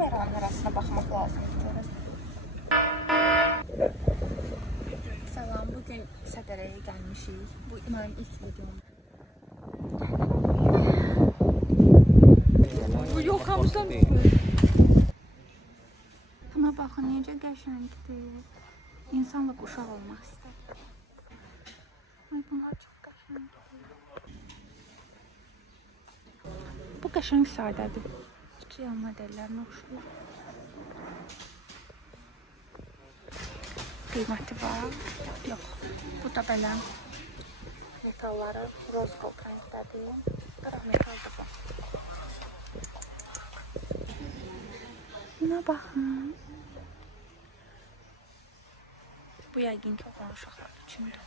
kameranın arasına baxmaq lazımdır. Salam, bugün Sədərəyə gəlmişik. Bu mənim ilk videom. Bu yoxamızdan buna baxın, necə qəşəngdir. İnsanla uşaq olmaq istədim. Ay, bunlar çox qəşəngdir. Bu qəşəng sadədir. Tutuyan modellərinə oxşuyur. Qiyməti var. Yox. Bu da belə metalları roz gold rəngdədir. Qıraq metaldır bu. Buna baxın. Bu yəqin ki, olan uşaqlar üçündür.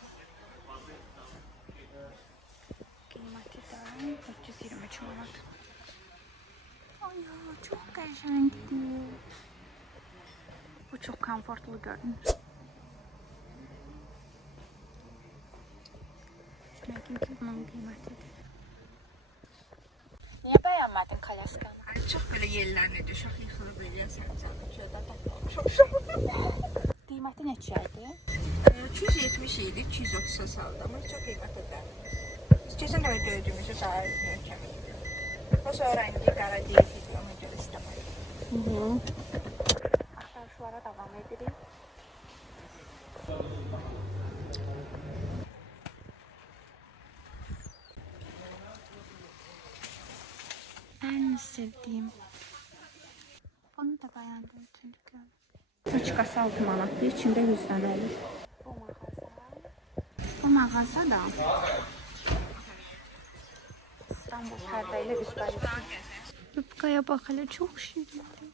Qiyməti də 423 manat. Ay ya, çox qəşəngdir. Bu çox komfortlu görünür. Yəqin ki, bunun qiymətidir. Niyə bəyənmədin kalyaskanı? Çox belə yerlərinə düşək, yıxılıb eləyəsən canım. Köydən təkrar. Qiyməti neçə idi? 270 idi, 230'a saldı ama çok qiyməti ödəmiz. Biz keçən dəfə gördüyümüzü daha möhkəm idi. O sonra rəngi qara deyildi, ona görə istəmədik. Axtarışlara davam edirik. En sevdiğim. Bunu da beğendim çünkü. Paçkası 6 manatdır, içində 100 dənə olur. Bu mağaza da İstanbul pərdə ilə üzbəyüzdür. Rıbqaya bax hələ çox şirindir.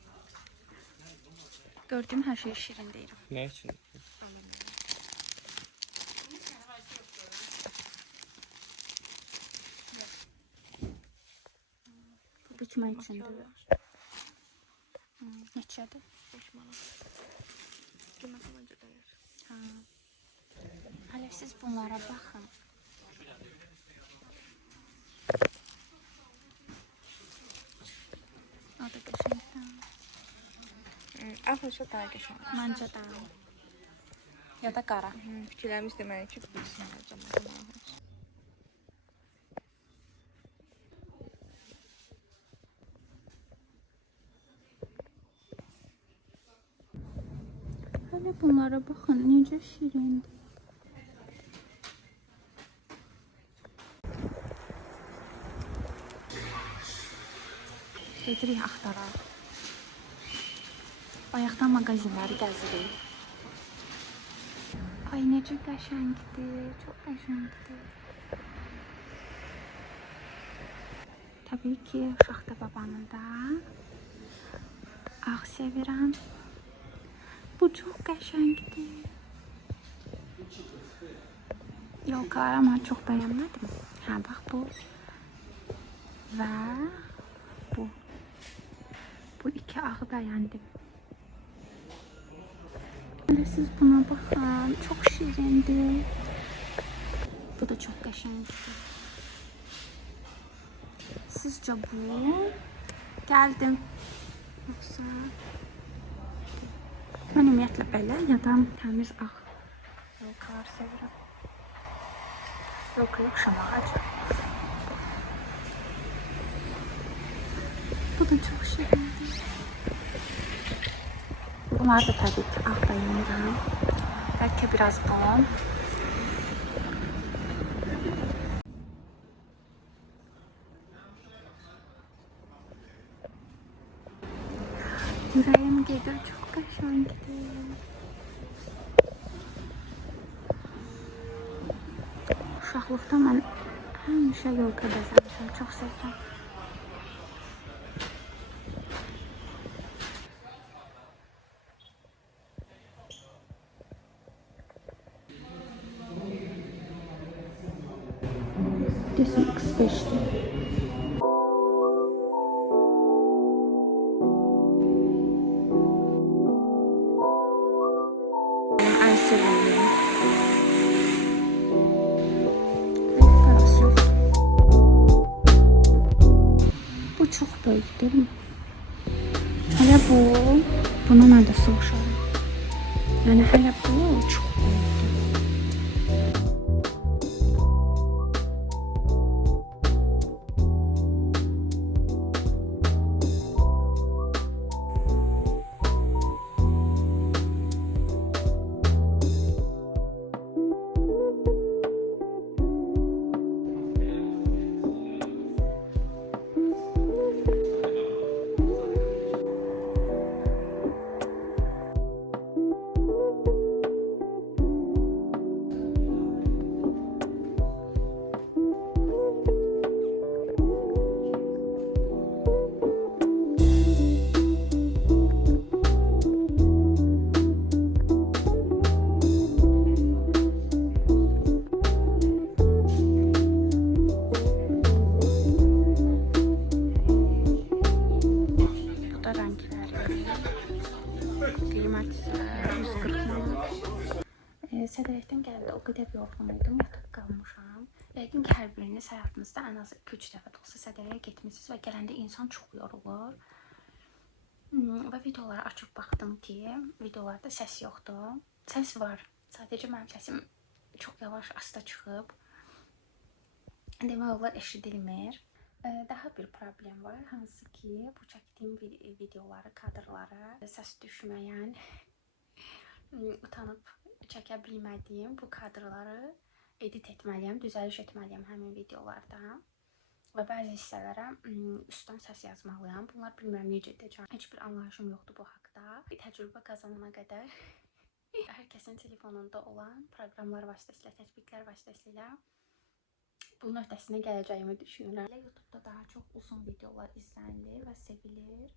Gördüyüm hər şey şirin deyirəm. Ne için? Bu bükmək üçündür. Neçədir? 5 manat. Qiymət olunca dəyər. Hələ siz bunlara baxın. O da qəşəngdir. Ağırsa daha qəşəng. Məncə də. Ya da qara. Fikirlərimiz deməli ki, bilsin alacağım. Hələ bunlara baxın, necə şirindir. Gedirik axtaraq. Bayaqdan mağazinləri gəzirik. Ay, necə qəşəngdir, çox qəşəngdir. Təbii ki, Şaxta babanın da ağ sevirəm. Bu çox qəşəngdir. Yox, amma çox bəyənmədim. Hə, bax bu. Və bu. Bu iki ağı bəyəndim. Siz buna baxın, çox şirindir. Bu da çox qəşəngdir. Sizcə bu? Gəldim. Yoxsa? Mən ümumiyyətlə belə ya da təmiz ağ yolkalar sevirəm. Yolka yox, şam ağacı. Bu da çox şirindir. Bunlar da təbii ki, ağ bəyənirəm. Bəlkə biraz bu. Ürəyim gedir, çox qəşəngdir. Uşaqlıqda mən həmişə yolka bəzəmişəm, çox sevirəm. Desin X5'dir. En sevdiğim. Parası yok. Bu çok büyük değil mi? Hala Buna mən də soruşaram. Yəni hələ bu çox böyükdür. Bu da rəngləri. Qiymət isə 140 manat. Sədərəkdən gələndə o qədər yorğun idim, yatıb qalmışam. Yəqin ki, hər biriniz həyatınızda ən az 2-3 dəfə də olsa sədərəyə getmişsiniz və gələndə insan çox yorulur. Və videoları açıb baxdım ki, videolarda səs yoxdur. Səs var, sadəcə mənim səsim çox yavaş, asta çıxıb. Demək olar eşidilmir. Daha bir problem var, hansı ki, bu çəkdiyim videoları, kadrları səs düşməyən, utanıb çəkə bilmədiyim bu kadrları edit etməliyəm, düzəliş etməliyəm həmin videolarda. Və bəzi hissələrə üstdən səs yazmalıyam. Bunlar bilmirəm necə edəcəm. Heç bir anlayışım yoxdur bu haqda. Təcrübə qazanana qədər hər kəsin telefonunda olan proqramlar vasitəsilə, tətbiqlər vasitəsilə bunun öhdəsindən gələcəyimi düşünürəm. YouTube'da daha çox uzun videolar izlənilir və sevilir.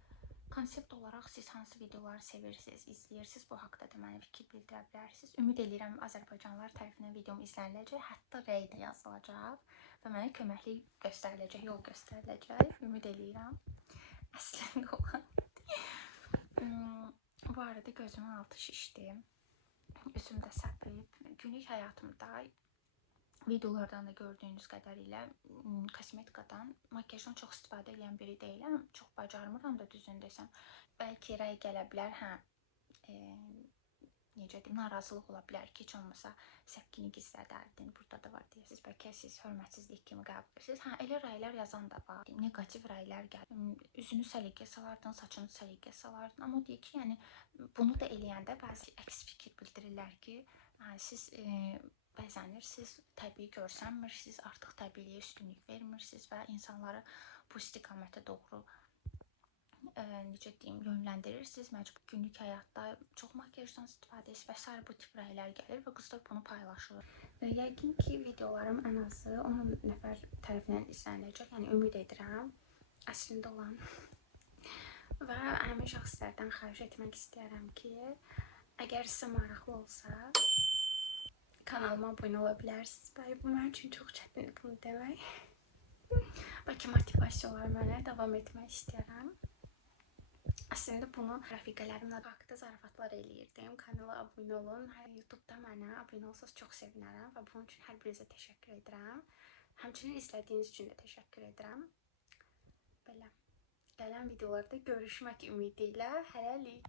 Konsept olaraq siz hansı videoları sevirsiniz, izləyirsiniz, bu haqda da mənə fikir bildirə bilərsiniz. Ümid edirəm Azərbaycanlılar tərəfindən videom izləniləcək, hətta rey də yazılacaq və mənə köməklik göstəriləcək, yol göstəriləcək. Ümid edirəm. Əslində olan. Bu arada gözümün altı şişdi. Üzüm də səpib. Günlük həyatımda videolardan da gördüyünüz qədərilə kosmetikadan, makyajdan çox istifadə edən biri deyiləm. Çox bacarmıram da düzünü desəm. Bəlkə rəy gələ bilər, necə deyim, narazılıq ola bilər ki, heç olmasa səkkini gizlədərdin, burada da var deyəsiniz, bəlkə siz hörmətsizlik kimi qəbul edirsiniz. Elə rəylər yazan da var, negativ rəylər gəlir. Üzünü səliqə salardın, saçını səliqə salardın, amma deyir ki, yəni bunu da eləyəndə bəzi əks fikir bildirirlər ki, siz bəzənirsiniz, təbii görsənmirsiniz, artıq təbiiliyə üstünlük vermirsiniz və insanları bu istiqamətə doğru necə deyim, yönləndirirsiniz. Məcbur günlük həyatda çox makyajdan istifadə edirsiniz və s. bu tip rəylər gəlir və qızlar bunu paylaşır. Yəqin ki, videolarım ən azı 10 nəfər tərəfindən izləniləcək, yəni ümid edirəm, əslində olan. Və həmin şəxslərdən xahiş etmək istəyərəm ki, əgər sizə maraqlı olsa, kanalıma abunə ola bilərsiniz. Bu mənim üçün çox çətindir bunu demək. Bəlkə motivasiya olar mənə, davam etmək istəyərəm. Əslində bunu rəfiqələrimlə haqda zarafatlar eləyirdim. Kanala abunə olun. YouTube'da mənə abunə olsanız çox sevinərəm və bunun üçün hər birinizə təşəkkür edirəm. Həmçinin izlədiyiniz üçün də təşəkkür edirəm. Belə, gələn videolarda görüşmək ümidi ilə hələlik.